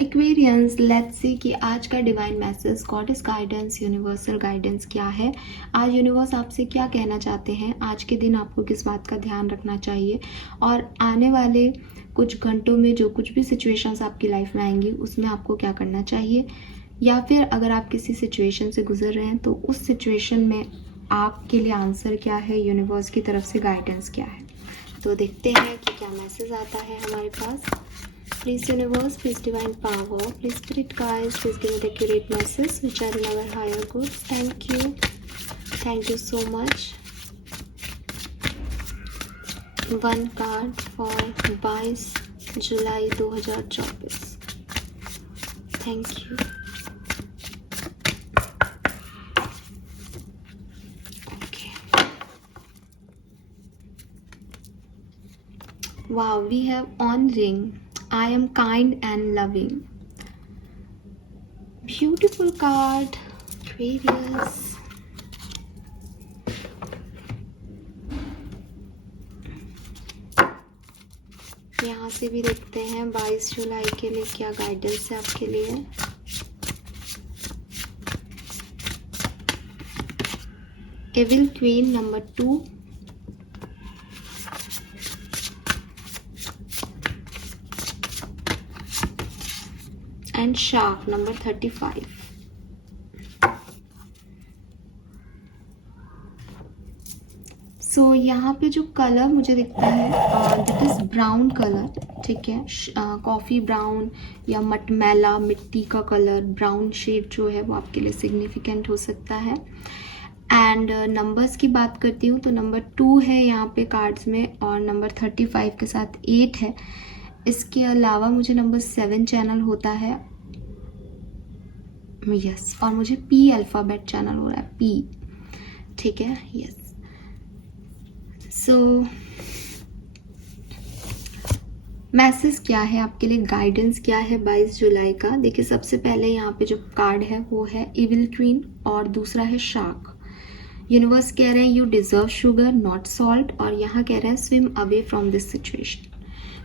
Aquarians, let's see कि आज का divine message, goddess guidance, universal guidance क्या है। आज यूनिवर्स आपसे क्या कहना चाहते हैं, आज के दिन आपको किस बात का ध्यान रखना चाहिए, और आने वाले कुछ घंटों में जो कुछ भी सिचुएशंस आपकी लाइफ में आएंगी उसमें आपको क्या करना चाहिए, या फिर अगर आप किसी सिचुएशन से गुजर रहे हैं तो उस सिचुएशन में आपके लिए आंसर क्या है, यूनिवर्स की तरफ से गाइडेंस क्या है। तो देखते हैं कि क्या मैसेज आता है हमारे पास। Please universe, please divine power, please spirit guides, please give me the accurate message which are in our higher good. Thank you so much. One card for 22 July 2024. Thank you. Okay. Wow, we have on ring. I am kind and loving. Beautiful card, Aquarius. यहाँ से भी देखते हैं 22 जुलाई के लिए क्या guidance है आपके लिए। Evil queen number 2, and shark number 35। So यहाँ पे जो कलर मुझे दिखता है दैट इज ब्राउन कलर, ठीक है। कॉफ़ी ब्राउन या मटमैला मिट्टी का कलर, ब्राउन शेड जो है वो आपके लिए सिग्निफिकेंट हो सकता है। एंड नंबर्स की बात करती हूँ तो नंबर 2 है यहाँ पे कार्ड्स में, और नंबर 35 के साथ 8 है। इसके अलावा मुझे नंबर 7 चैनल होता है, यस, और मुझे पी अल्फ़ाबेट चैनल हो रहा है, पी, ठीक है, यस। सो मैसेज क्या है आपके लिए, गाइडेंस क्या है 22 जुलाई का। देखिए सबसे पहले यहाँ पे जो कार्ड है वो है इविल क्वीन और दूसरा है शार्क। यूनिवर्स कह रहे हैं you deserve sugar not salt, और यहाँ कह रहे हैं swim away from this situation.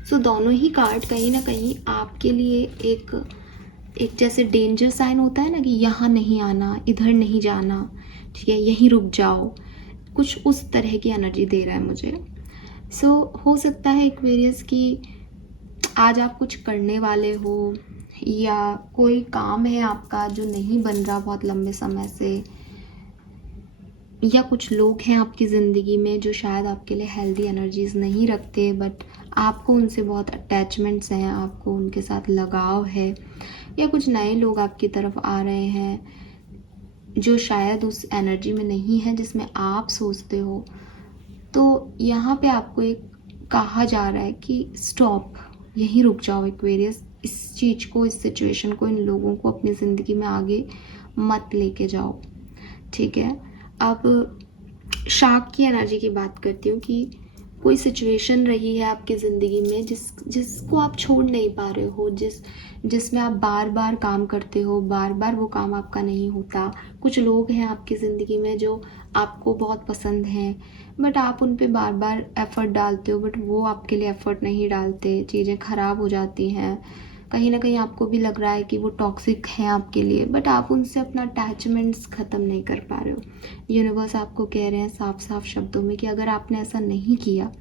So दोनों ही कार्ड कहीं ना कहीं आपके लिए एक जैसे डेंजर साइन होता है ना कि यहाँ नहीं आना, इधर नहीं जाना, ठीक है, यहीं रुक जाओ, कुछ उस तरह की एनर्जी दे रहा है मुझे। सो हो सकता है एक्वेरियस कि आज आप कुछ करने वाले हो, या कोई काम है आपका जो नहीं बन रहा बहुत लंबे समय से, या कुछ लोग हैं आपकी ज़िंदगी में जो शायद आपके लिए हेल्दी एनर्जीज नहीं रखते, बट आपको उनसे बहुत अटैचमेंट्स हैं, आपको उनके साथ लगाव है, या कुछ नए लोग आपकी तरफ आ रहे हैं जो शायद उस एनर्जी में नहीं है जिसमें आप सोचते हो। तो यहाँ पे आपको एक कहा जा रहा है कि स्टॉप, यहीं रुक जाओ एक्वेरियस, इस चीज़ को, इस सिचुएशन को, इन लोगों को अपनी ज़िंदगी में आगे मत लेके जाओ, ठीक है। अब शार्क की एनर्जी की बात करती हूँ कि कोई सिचुएशन रही है आपकी ज़िंदगी में जिसको आप छोड़ नहीं पा रहे हो, जिसमें आप बार बार काम करते हो, बार बार वो काम आपका नहीं होता। कुछ लोग हैं आपकी ज़िंदगी में जो आपको बहुत पसंद हैं, बट आप उन पे बार बार एफ़र्ट डालते हो, बट वो आपके लिए एफ़र्ट नहीं डालते, चीज़ें ख़राब हो जाती हैं। कहीं ना कहीं आपको भी लग रहा है कि वो टॉक्सिक हैं आपके लिए, बट आप उनसे अपना अटैचमेंट्स ख़त्म नहीं कर पा रहे हो। यूनिवर्स आपको कह रहे हैं साफ साफ शब्दों में कि अगर आपने ऐसा नहीं किया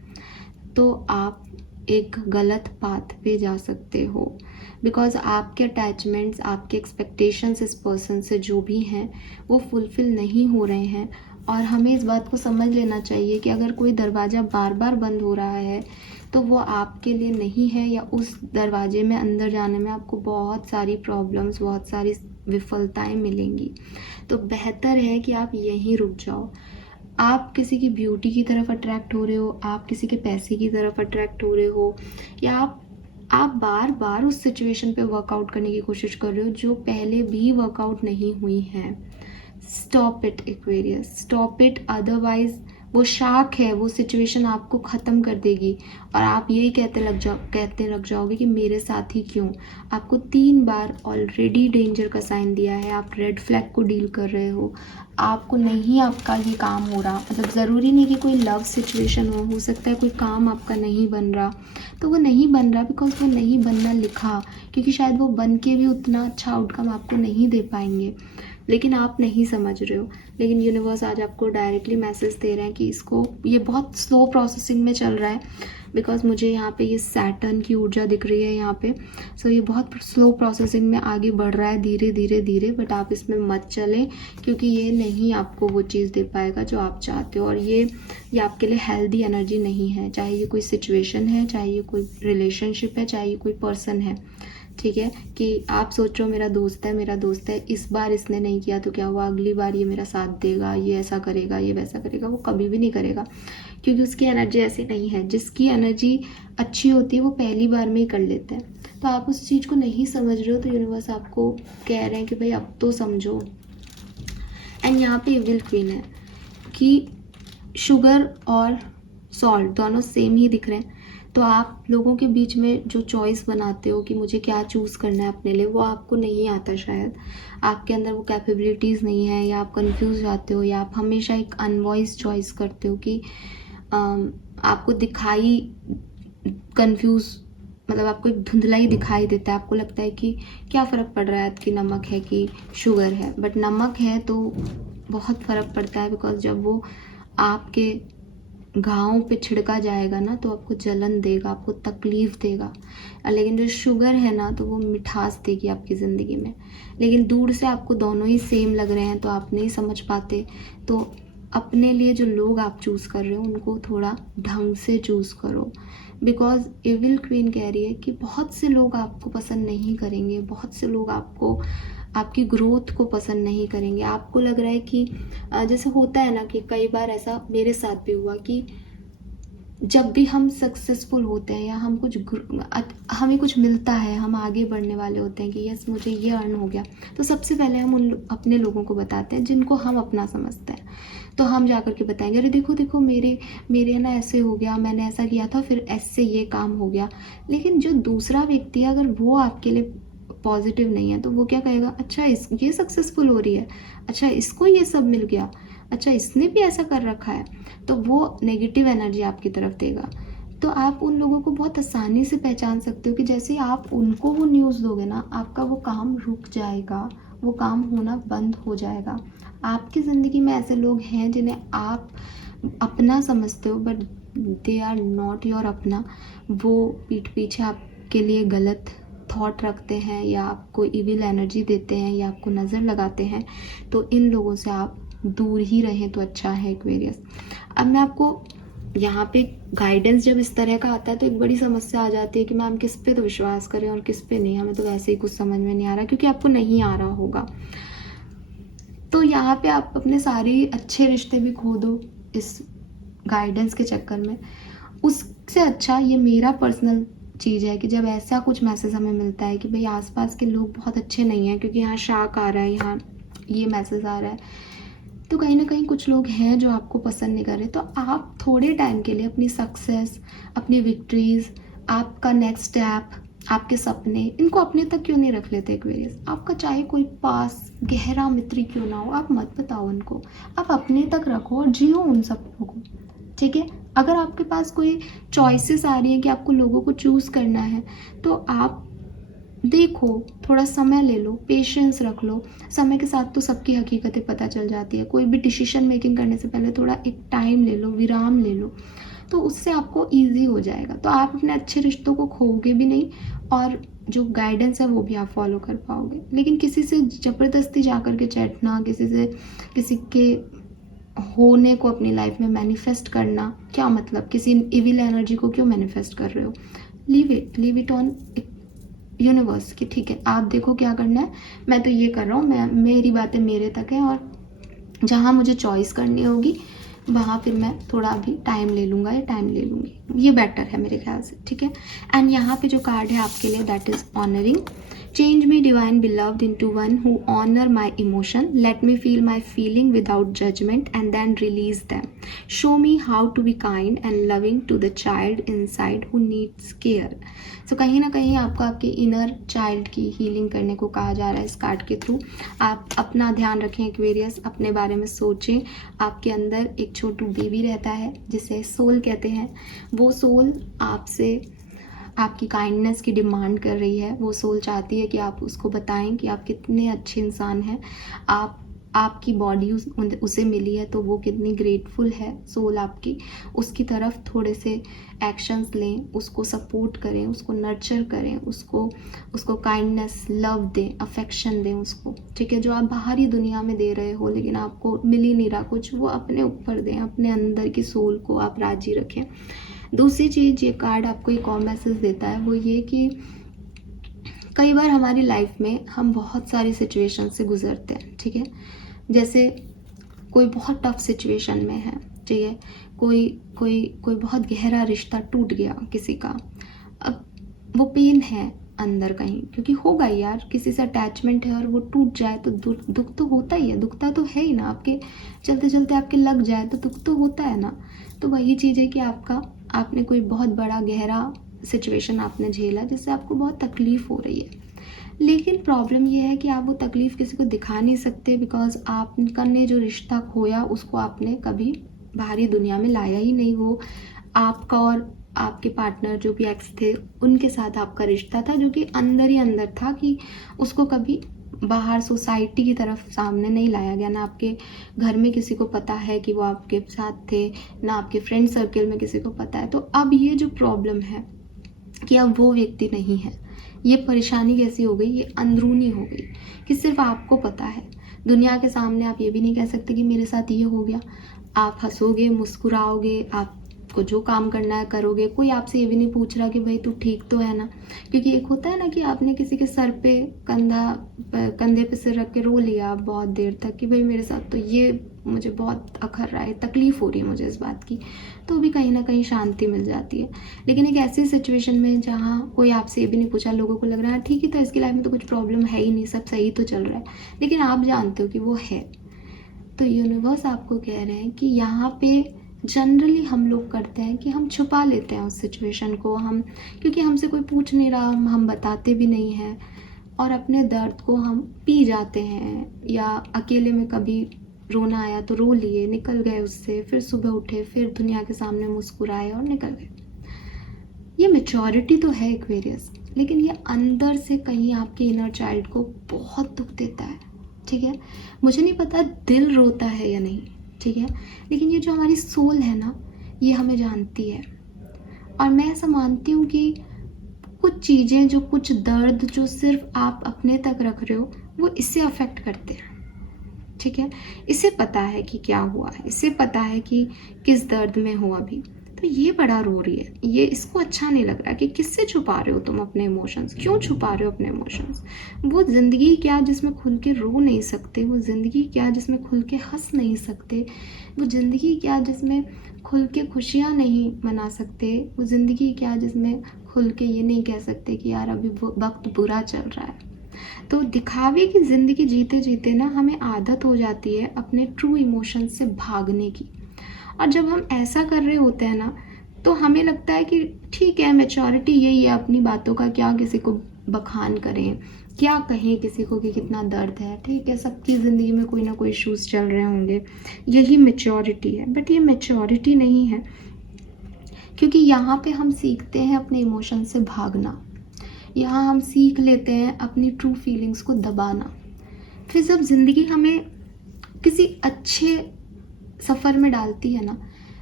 तो आप एक गलत पाथ पे जा सकते हो, बिकॉज आपके अटैचमेंट्स, आपके एक्सपेक्टेशंस इस पर्सन से जो भी हैं वो फुलफ़िल नहीं हो रहे हैं। और हमें इस बात को समझ लेना चाहिए कि अगर कोई दरवाज़ा बार बार बंद हो रहा है तो वो आपके लिए नहीं है, या उस दरवाजे में अंदर जाने में आपको बहुत सारी प्रॉब्लम्स, बहुत सारी विफलताएं मिलेंगी। तो बेहतर है कि आप यहीं रुक जाओ। आप किसी की ब्यूटी की तरफ अट्रैक्ट हो रहे हो, आप किसी के पैसे की तरफ अट्रैक्ट हो रहे हो, या आप बार बार उस सिचुएशन पे वर्कआउट करने की कोशिश कर रहे हो जो पहले भी वर्कआउट नहीं हुई है। Stop it Aquarius, stop it, otherwise वो शाख है, वो सिचुएशन आपको ख़त्म कर देगी और आप यही कहते लग जाओगे कि मेरे साथ ही क्यों। आपको 3 बार ऑलरेडी डेंजर का साइन दिया है, आप रेड फ्लैग को डील कर रहे हो, आपको नहीं आपका ये काम हो रहा। मतलब ज़रूरी नहीं कि कोई लव सिचुएशन हो सकता है कोई काम आपका नहीं बन रहा, तो वो नहीं बन रहा बिकॉज वो नहीं बनना लिखा, क्योंकि शायद वो बन के भी उतना अच्छा आउटकम आपको नहीं दे पाएंगे, लेकिन आप नहीं समझ रहे हो। लेकिन यूनिवर्स आज आपको डायरेक्टली मैसेज दे रहे हैं कि इसको, ये बहुत स्लो प्रोसेसिंग में चल रहा है, बिकॉज मुझे यहाँ पे ये सैटर्न की ऊर्जा दिख रही है यहाँ पे। सो ये बहुत स्लो प्रोसेसिंग में आगे बढ़ रहा है, धीरे धीरे धीरे, बट आप इसमें मत चलें, क्योंकि ये नहीं आपको वो चीज़ दे पाएगा जो आप चाहते हो। और ये आपके लिए हेल्दी एनर्जी नहीं है, चाहे ये कोई सिचुएशन है, चाहे ये कोई रिलेशनशिप है, चाहे ये कोई पर्सन है। ठीक है, कि आप सोचो मेरा दोस्त है, मेरा दोस्त है, इस बार इसने नहीं किया तो क्या हुआ, अगली बार ये मेरा साथ देगा, ये ऐसा करेगा, ये वैसा करेगा। वो कभी भी नहीं करेगा, क्योंकि उसकी एनर्जी ऐसी नहीं है। जिसकी एनर्जी अच्छी होती है वो पहली बार में ही कर लेता है। तो आप उस चीज़ को नहीं समझ रहे हो, तो यूनिवर्स आपको कह रहे हैं कि भाई अब तो समझो। एंड यहाँ पे इविल क्वीन है कि शुगर और सॉल्ट दोनों सेम ही दिख रहे हैं। तो आप लोगों के बीच में जो चॉइस बनाते हो कि मुझे क्या चूज़ करना है अपने लिए, वो आपको नहीं आता शायद, आपके अंदर वो कैपेबिलिटीज़ नहीं है, या आप कंफ्यूज जाते हो, या आप हमेशा एक अनवॉइस चॉइस करते हो कि आपको दिखाई कंफ्यूज, मतलब आपको एक धुंधला ही दिखाई देता है। आपको लगता है कि क्या फ़र्क पड़ रहा है कि नमक है कि शुगर है, बट नमक है तो बहुत फ़र्क पड़ता है, बिकॉज जब वो आपके घावों पे छिड़का जाएगा ना तो आपको जलन देगा, आपको तकलीफ़ देगा। लेकिन जो शुगर है ना तो वो मिठास देगी आपकी ज़िंदगी में। लेकिन दूर से आपको दोनों ही सेम लग रहे हैं तो आप नहीं समझ पाते। तो अपने लिए जो लोग आप चूज़ कर रहे हो उनको थोड़ा ढंग से चूज़ करो, बिकॉज एविल क्वीन कह रही है कि बहुत से लोग आपको पसंद नहीं करेंगे, बहुत से लोग आपको, आपकी ग्रोथ को पसंद नहीं करेंगे। आपको लग रहा है कि जैसे होता है ना कि कई बार ऐसा मेरे साथ भी हुआ कि जब भी हम सक्सेसफुल होते हैं या हम हमें कुछ मिलता है, हम आगे बढ़ने वाले होते हैं कि यस मुझे ये अर्न हो गया, तो सबसे पहले हम अपने लोगों को बताते हैं जिनको हम अपना समझते हैं। तो हम जा कर के बताएंगे, अरे देखो देखो मेरे ना ऐसे हो गया, मैंने ऐसा किया था, फिर ऐसे ये काम हो गया। लेकिन जो दूसरा व्यक्ति है अगर वो आपके लिए पॉजिटिव नहीं है तो वो क्या कहेगा, अच्छा ये सक्सेसफुल हो रही है, अच्छा इसको ये सब मिल गया, अच्छा इसने भी ऐसा कर रखा है, तो वो नेगेटिव एनर्जी आपकी तरफ देगा। तो आप उन लोगों को बहुत आसानी से पहचान सकते हो कि जैसे ही आप उनको वो न्यूज़ दोगे ना, आपका वो काम रुक जाएगा, वो काम होना बंद हो जाएगा। आपकी ज़िंदगी में ऐसे लोग हैं जिन्हें आप अपना समझते हो, but they are not your अपना। वो पीठ पीछे आपके लिए गलत थॉट रखते हैं, या आपको इविल एनर्जी देते हैं, या आपको नज़र लगाते हैं। तो इन लोगों से आप दूर ही रहें तो अच्छा है एक्वेरियस। अब मैं आपको यहाँ पे गाइडेंस जब इस तरह का आता है तो एक बड़ी समस्या आ जाती है कि मैम किस पे तो विश्वास करें और किस पे नहीं, हमें तो वैसे ही कुछ समझ में नहीं आ रहा, क्योंकि आपको नहीं आ रहा होगा। तो यहाँ पे आप अपने सारे अच्छे रिश्ते भी खो दो इस गाइडेंस के चक्कर में। उससे अच्छा ये मेरा पर्सनल चीज़ है कि जब ऐसा कुछ मैसेज हमें मिलता है कि भाई आसपास के लोग बहुत अच्छे नहीं हैं, क्योंकि यहाँ शाक आ रहा है, यहाँ ये मैसेज आ रहा है, तो कहीं ना कहीं कुछ लोग हैं जो आपको पसंद नहीं कर रहे। तो आप थोड़े टाइम के लिए अपनी सक्सेस, अपनी विक्ट्रीज, आपका नेक्स्ट स्टेप, आपके सपने, इनको अपने तक क्यों नहीं रख लेते एक्वेरियस। आपका चाहे कोई पास गहरा मित्र क्यों ना हो, आप मत बताओ उनको, आप अपने तक रखो और जियो उन सबको को। ठीक है, अगर आपके पास कोई चॉइसेस आ रही हैं कि आपको लोगों को चूज़ करना है, तो आप देखो, थोड़ा समय ले लो, पेशेंस रख लो। समय के साथ तो सबकी हकीकतें पता चल जाती है। कोई भी डिसीजन मेकिंग करने से पहले थोड़ा एक टाइम ले लो, विराम ले लो, तो उससे आपको इजी हो जाएगा। तो आप अपने अच्छे रिश्तों को खोओगे भी नहीं, और जो गाइडेंस है वो भी आप फॉलो कर पाओगे। लेकिन किसी से ज़बरदस्ती जा कर के चैटना, किसी के होने को अपनी लाइफ में मैनिफेस्ट करना, क्या मतलब, किसी इविल एनर्जी को क्यों मैनिफेस्ट कर रहे हो। लीव इट ऑन यूनिवर्स कि ठीक है आप देखो क्या करना है, मैं तो ये कर रहा हूँ, मेरी बातें मेरे तक है, और जहाँ मुझे चॉइस करनी होगी वहाँ फिर मैं थोड़ा भी टाइम ले लूँगा या टाइम ले लूँगी, ये बेटर है मेरे ख्याल से। ठीक है, एंड यहाँ पे जो कार्ड है आपके लिए, that is honouring. Change me divine beloved into one who honour my emotion, let me feel my feeling without judgement and then release them. Show me how to be kind and loving to the child inside who needs care. So कहीं ना कहीं आपको आपके inner child की healing करने को कहा जा रहा है इस कार्ड के थ्रू। आप अपना ध्यान रखें एक्वेरियस, अपने बारे में सोचें। आपके अंदर एक छोटू बेबी रहता है जिसे सोल कहते हैं। वो सोल आपसे आपकी काइंडनेस की डिमांड कर रही है। वो सोल चाहती है कि आप उसको बताएं कि आप कितने अच्छे इंसान हैं। आपकी बॉडी उसे मिली है तो वो कितनी ग्रेटफुल है सोल आपकी। उसकी तरफ थोड़े से एक्शंस लें, उसको सपोर्ट करें, उसको नर्चर करें, उसको काइंडनेस, लव दें, अफेक्शन दें उसको, ठीक है। जो आप बाहरी दुनिया में दे रहे हो लेकिन आपको मिल ही नहीं रहा कुछ, वो अपने ऊपर दें, अपने अंदर की सोल को आप राजी रखें। दूसरी चीज़ ये कार्ड आपको एक और मैसेज देता है, वो ये कि कई बार हमारी लाइफ में हम बहुत सारी सिचुएशन से गुजरते हैं, ठीक है। जैसे कोई बहुत टफ सिचुएशन में है, ठीक है। कोई बहुत गहरा रिश्ता टूट गया किसी का। अब वो पेन है अंदर कहीं, क्योंकि होगा यार, किसी से अटैचमेंट है और वो टूट जाए तो दुख तो होता ही है, दुखता तो है ही ना। आपके चलते चलते आपके लग जाए तो दुख तो होता है ना। तो वही चीज़ है कि आपने कोई बहुत बड़ा गहरा सिचुएशन आपने झेला जिससे आपको बहुत तकलीफ़ हो रही है। लेकिन प्रॉब्लम ये है कि आप वो तकलीफ़ किसी को दिखा नहीं सकते, बिकॉज आपने जो रिश्ता खोया उसको आपने कभी बाहरी दुनिया में लाया ही नहीं। वो आपका और आपके पार्टनर जो भी एक्स थे उनके साथ आपका रिश्ता था, जो कि अंदर ही अंदर था, कि उसको कभी बाहर सोसाइटी की तरफ सामने नहीं लाया गया। ना आपके घर में किसी को पता है कि वो आपके साथ थे, ना आपके फ्रेंड सर्कल में किसी को पता है। तो अब ये जो प्रॉब्लम है कि अब वो व्यक्ति नहीं है, ये परेशानी कैसी हो गई, ये अंदरूनी हो गई कि सिर्फ आपको पता है। दुनिया के सामने आप ये भी नहीं कह सकते कि मेरे साथ ये हो गया। आप हंसोगे, मुस्कुराओगे, आपको जो काम करना है करोगे। कोई आपसे ये भी नहीं पूछ रहा कि भाई तू ठीक तो है ना। क्योंकि एक होता है ना कि आपने किसी के सर पे कंधे पे सिर रख के रो लिया बहुत देर तक कि भाई मेरे साथ तो ये मुझे बहुत अखर रहा है, तकलीफ़ हो रही है मुझे इस बात की, तो भी कहीं ना कहीं शांति मिल जाती है। लेकिन एक ऐसी सिचुएशन में जहाँ कोई आपसे ये भी नहीं पूछा, लोगों को लग रहा है ठीक है तो इसकी लाइफ में तो कुछ प्रॉब्लम है ही नहीं, सब सही तो चल रहा है, लेकिन आप जानते हो कि वो है। तो यूनिवर्स आपको कह रहे हैं कि यहाँ पे जनरली हम लोग करते हैं कि हम छुपा लेते हैं उस सिचुएशन को, हम क्योंकि हमसे कोई पूछ नहीं रहा, हम बताते भी नहीं हैं, और अपने दर्द को हम पी जाते हैं, या अकेले में कभी रोना आया तो रो लिए, निकल गए उससे, फिर सुबह उठे, फिर दुनिया के सामने मुस्कुराए और निकल गए। ये मैच्योरिटी तो है एक्वेरियस, लेकिन ये अंदर से कहीं आपके इनर चाइल्ड को बहुत दुख देता है, ठीक है। मुझे नहीं पता दिल रोता है या नहीं, ठीक है, लेकिन ये जो हमारी सोल है ना, ये हमें जानती है। और मैं ऐसा मानती हूँ कि कुछ चीज़ें, जो कुछ दर्द जो सिर्फ आप अपने तक रख रहे हो, वो इससे अफेक्ट करते हैं, ठीक है। इसे पता है कि क्या हुआ है, इसे पता है कि किस दर्द में हो अभी, तो ये बड़ा रो रही है, ये इसको अच्छा नहीं लग रहा कि किससे छुपा रहे हो तुम अपने इमोशंस, क्यों छुपा रहे हो अपने इमोशंस। वो ज़िंदगी क्या जिसमें खुल के रो नहीं सकते, वो ज़िंदगी क्या जिसमें खुल के हंस नहीं सकते, वो ज़िंदगी क्या जिसमें खुल के खुशियाँ नहीं मना सकते, वो ज़िंदगी क्या जिसमें खुल के ये नहीं कह सकते कि यार अभी वक्त बुरा चल रहा है। तो दिखावे की ज़िंदगी जीते जीते ना हमें आदत हो जाती है अपने ट्रू इमोशन से भागने की। और जब हम ऐसा कर रहे होते हैं ना, तो हमें लगता है कि ठीक है, मैच्योरिटी यही है, अपनी बातों का क्या किसी को बखान करें, क्या कहें किसी को कि कितना दर्द है, ठीक है, सबकी ज़िंदगी में कोई ना कोई इश्यूज़ चल रहे होंगे, यही मैच्योरिटी है। बट ये मैच्योरिटी नहीं है, क्योंकि यहाँ पे हम सीखते हैं अपने इमोशन से भागना, यहाँ हम सीख लेते हैं अपनी ट्रू फीलिंग्स को दबाना। फिर जब ज़िंदगी हमें किसी अच्छे सफ़र में डालती है ना,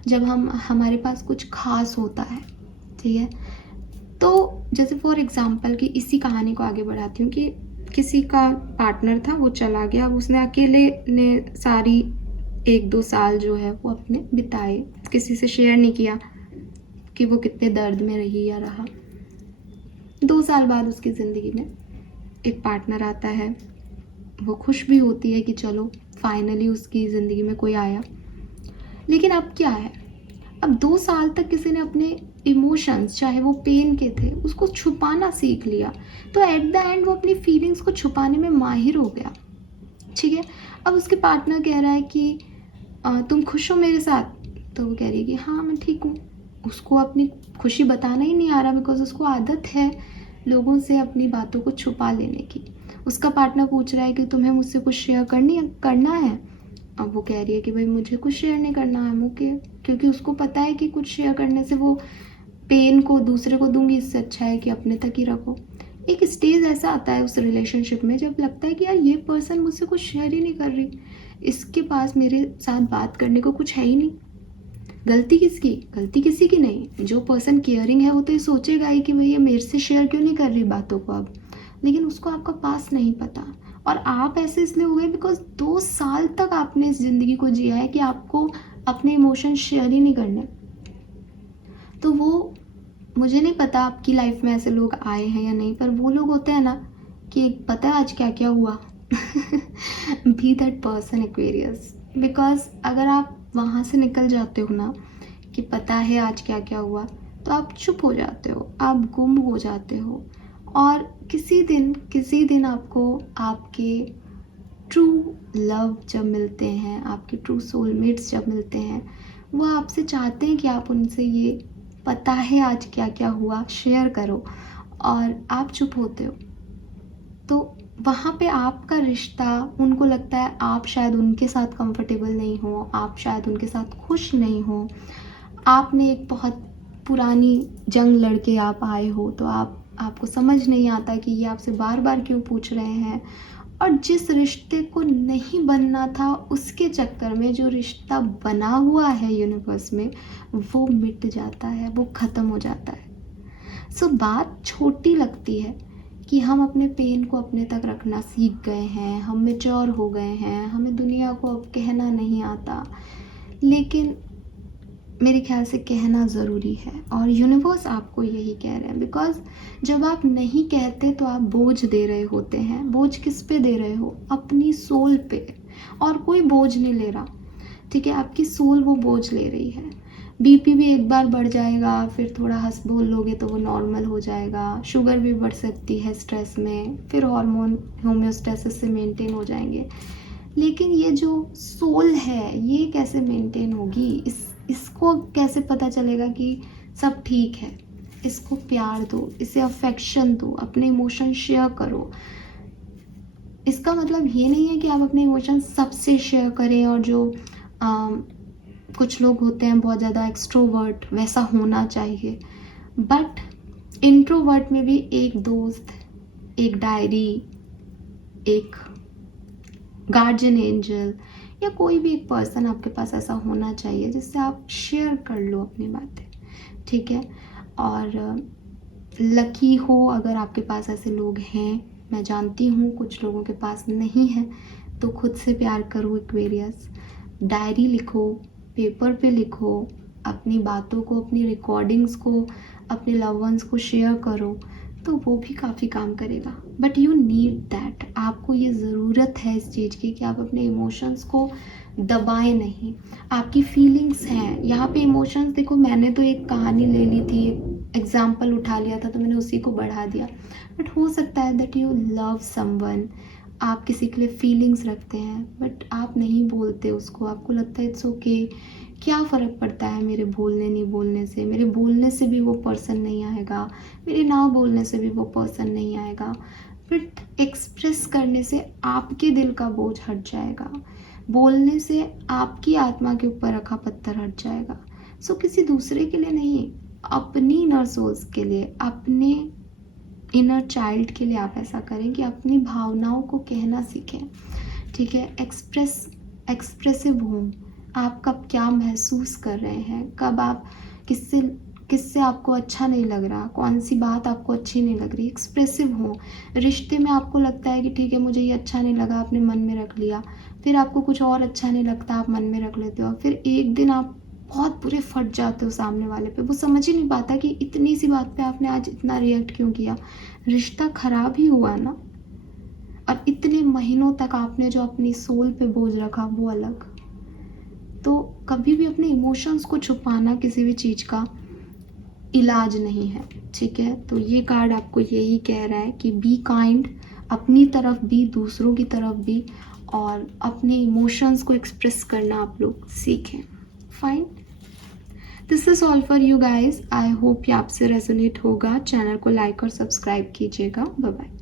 जब हमारे पास कुछ खास होता है, ठीक है, तो जैसे फॉर एग्ज़ाम्पल कि इसी कहानी को आगे बढ़ाती हूँ कि किसी का पार्टनर था, वो चला गया, उसने अकेले ने सारी 1-2 साल जो है वो अपने बिताए, किसी से शेयर नहीं किया कि वो कितने दर्द में रही या रहा। 2 साल बाद उसकी ज़िंदगी में एक पार्टनर आता है, वो खुश भी होती है कि चलो फाइनली उसकी ज़िंदगी में कोई आया। लेकिन अब क्या है, अब 2 साल तक किसी ने अपने इमोशंस, चाहे वो पेन के थे, उसको छुपाना सीख लिया, तो एट द एंड वो अपनी फीलिंग्स को छुपाने में माहिर हो गया, ठीक है। अब उसके पार्टनर कह रहा है कि तुम खुश हो मेरे साथ, तो वो कह रही है कि हाँ मैं ठीक हूँ। उसको अपनी खुशी बताना ही नहीं आ रहा, बिकॉज उसको आदत है लोगों से अपनी बातों को छुपा लेने की। उसका पार्टनर पूछ रहा है कि तुम्हें मुझसे कुछ शेयर करना है। अब वो कह रही है कि भाई मुझे कुछ शेयर नहीं करना है ओके, क्योंकि उसको पता है कि कुछ शेयर करने से वो पेन को दूसरे को दूंगी, इससे अच्छा है कि अपने तक ही रखो। एक स्टेज ऐसा आता है उस रिलेशनशिप में जब लगता है कि यार ये पर्सन मुझसे कुछ शेयर ही नहीं कर रही, इसके पास मेरे साथ बात करने को कुछ है ही नहीं। गलती किसकी? गलती किसी की नहीं। जो पर्सन केयरिंग है वो तो ये सोचेगा ही कि भाई ये मेरे से शेयर क्यों नहीं कर रही बातों को अब, लेकिन उसको आपका पास नहीं पता। और आप ऐसे इसलिए हो गए बिकॉज 2 साल तक आपने इस ज़िंदगी को जिया है कि आपको अपने इमोशन शेयर ही नहीं करने। तो वो, मुझे नहीं पता आपकी लाइफ में ऐसे लोग आए हैं या नहीं, पर वो लोग होते हैं ना कि पता है आज क्या क्या हुआ। Be that person Aquarius, because अगर आप वहाँ से निकल जाते हो ना कि पता है आज क्या क्या हुआ, तो आप चुप हो जाते हो, आप गुम हो जाते हो। और किसी दिन आपको आपके ट्रू लव जब मिलते हैं, आपके ट्रू सोलमेट्स जब मिलते हैं, वो आपसे चाहते हैं कि आप उनसे ये पता है आज क्या क्या हुआ शेयर करो, और आप चुप होते हो। तो वहाँ पे आपका रिश्ता, उनको लगता है आप शायद उनके साथ कंफर्टेबल नहीं हो, आप शायद उनके साथ खुश नहीं हो, आपने एक बहुत पुरानी जंग लड़के आप आए हो, तो आपको समझ नहीं आता कि ये आपसे बार बार क्यों पूछ रहे हैं। और जिस रिश्ते को नहीं बनना था उसके चक्कर में जो रिश्ता बना हुआ है यूनिवर्स में, वो मिट जाता है, वो ख़त्म हो जाता है। सो बात छोटी लगती है कि हम अपने पेन को अपने तक रखना सीख गए हैं, हम मैच्योर हो गए हैं, हमें दुनिया को अब कहना नहीं आता, लेकिन मेरे ख्याल से कहना ज़रूरी है। और यूनिवर्स आपको यही कह रहे हैं, बिकॉज जब आप नहीं कहते तो आप बोझ दे रहे होते हैं। बोझ किस पे दे रहे हो? अपनी सोल पे। और कोई बोझ नहीं ले रहा, ठीक है, आपकी सोल वो बोझ ले रही है। बीपी भी एक बार बढ़ जाएगा, फिर थोड़ा हंस बोल लोगे तो वो नॉर्मल हो जाएगा। शुगर भी बढ़ सकती है स्ट्रेस में, फिर हार्मोन होम्योस्टेसिस से मेंटेन हो जाएंगे। लेकिन ये जो सोल है ये कैसे मेंटेन होगी? इसको कैसे पता चलेगा कि सब ठीक है? इसको प्यार दो, इसे अफेक्शन दो, अपने इमोशन शेयर करो। इसका मतलब ये नहीं है कि आप अपने इमोशन सबसे शेयर करें, और जो कुछ लोग होते हैं बहुत ज़्यादा एक्सट्रोवर्ट, वैसा होना चाहिए। बट इंट्रोवर्ट में भी एक दोस्त, एक डायरी, एक गार्जियन एंजल, या कोई भी एक पर्सन आपके पास ऐसा होना चाहिए जिससे आप शेयर कर लो अपनी बातें, ठीक है। और लकी हो अगर आपके पास ऐसे लोग हैं। मैं जानती हूँ कुछ लोगों के पास नहीं है, तो खुद से प्यार करो एक्वेरियस। डायरी लिखो, पेपर पे लिखो, अपनी बातों को, अपनी रिकॉर्डिंग्स को अपने लव वंस को शेयर करो, तो वो भी काफ़ी काम करेगा। बट यू नीड दैट, आपको ये ज़रूरत है इस चीज़ की कि आप अपने इमोशंस को दबाएं नहीं। आपकी फीलिंग्स हैं यहाँ पे। इमोशंस देखो, मैंने तो एक कहानी ले ली थी, एग्जाम्पल उठा लिया था, तो मैंने उसी को बढ़ा दिया। बट हो सकता है दैट यू लव समवन, आप किसी के लिए फीलिंग्स रखते हैं, बट आप नहीं बोलते उसको, आपको लगता है इट्स ओके, क्या फ़र्क पड़ता है मेरे बोलने नहीं बोलने से, मेरे बोलने से भी वो पर्सन नहीं आएगा, मेरे ना बोलने से भी वो पर्सन नहीं आएगा। बट एक्सप्रेस करने से आपके दिल का बोझ हट जाएगा, बोलने से आपकी आत्मा के ऊपर रखा पत्थर हट जाएगा। सो किसी दूसरे के लिए नहीं, अपनी इनर सोल्स के लिए, अपने इनर चाइल्ड के लिए आप ऐसा करें कि अपनी भावनाओं को कहना सीखें, ठीक है। एक्सप्रेसिव हों, आप कब क्या महसूस कर रहे हैं, कब आप किससे आपको अच्छा नहीं लग रहा, कौन सी बात आपको अच्छी नहीं लग रही, एक्सप्रेसिव हो। रिश्ते में आपको लगता है कि ठीक है मुझे ये अच्छा नहीं लगा, आपने मन में रख लिया, फिर आपको कुछ और अच्छा नहीं लगता, आप मन में रख लेते हो, फिर एक दिन आप बहुत बुरे फट जाते हो सामने वाले पे, वो समझ ही नहीं पाता कि इतनी सी बात पे आपने आज इतना रिएक्ट क्यों किया। रिश्ता खराब ही हुआ ना। और इतने महीनों तक आपने जो अपनी सोल पे बोझ रखा वो अलग। तो कभी भी अपने इमोशंस को छुपाना किसी भी चीज़ का इलाज नहीं है, ठीक है। तो ये कार्ड आपको यही कह रहा है कि बी काइंड, अपनी तरफ भी, दूसरों की तरफ भी, और अपने इमोशंस को एक्सप्रेस करना आप लोग सीखें। Fine. This is all for you guys. I hope ये आपसे रेजोनेट होगा। चैनल को लाइक और सब्सक्राइब कीजिएगा। Bye bye.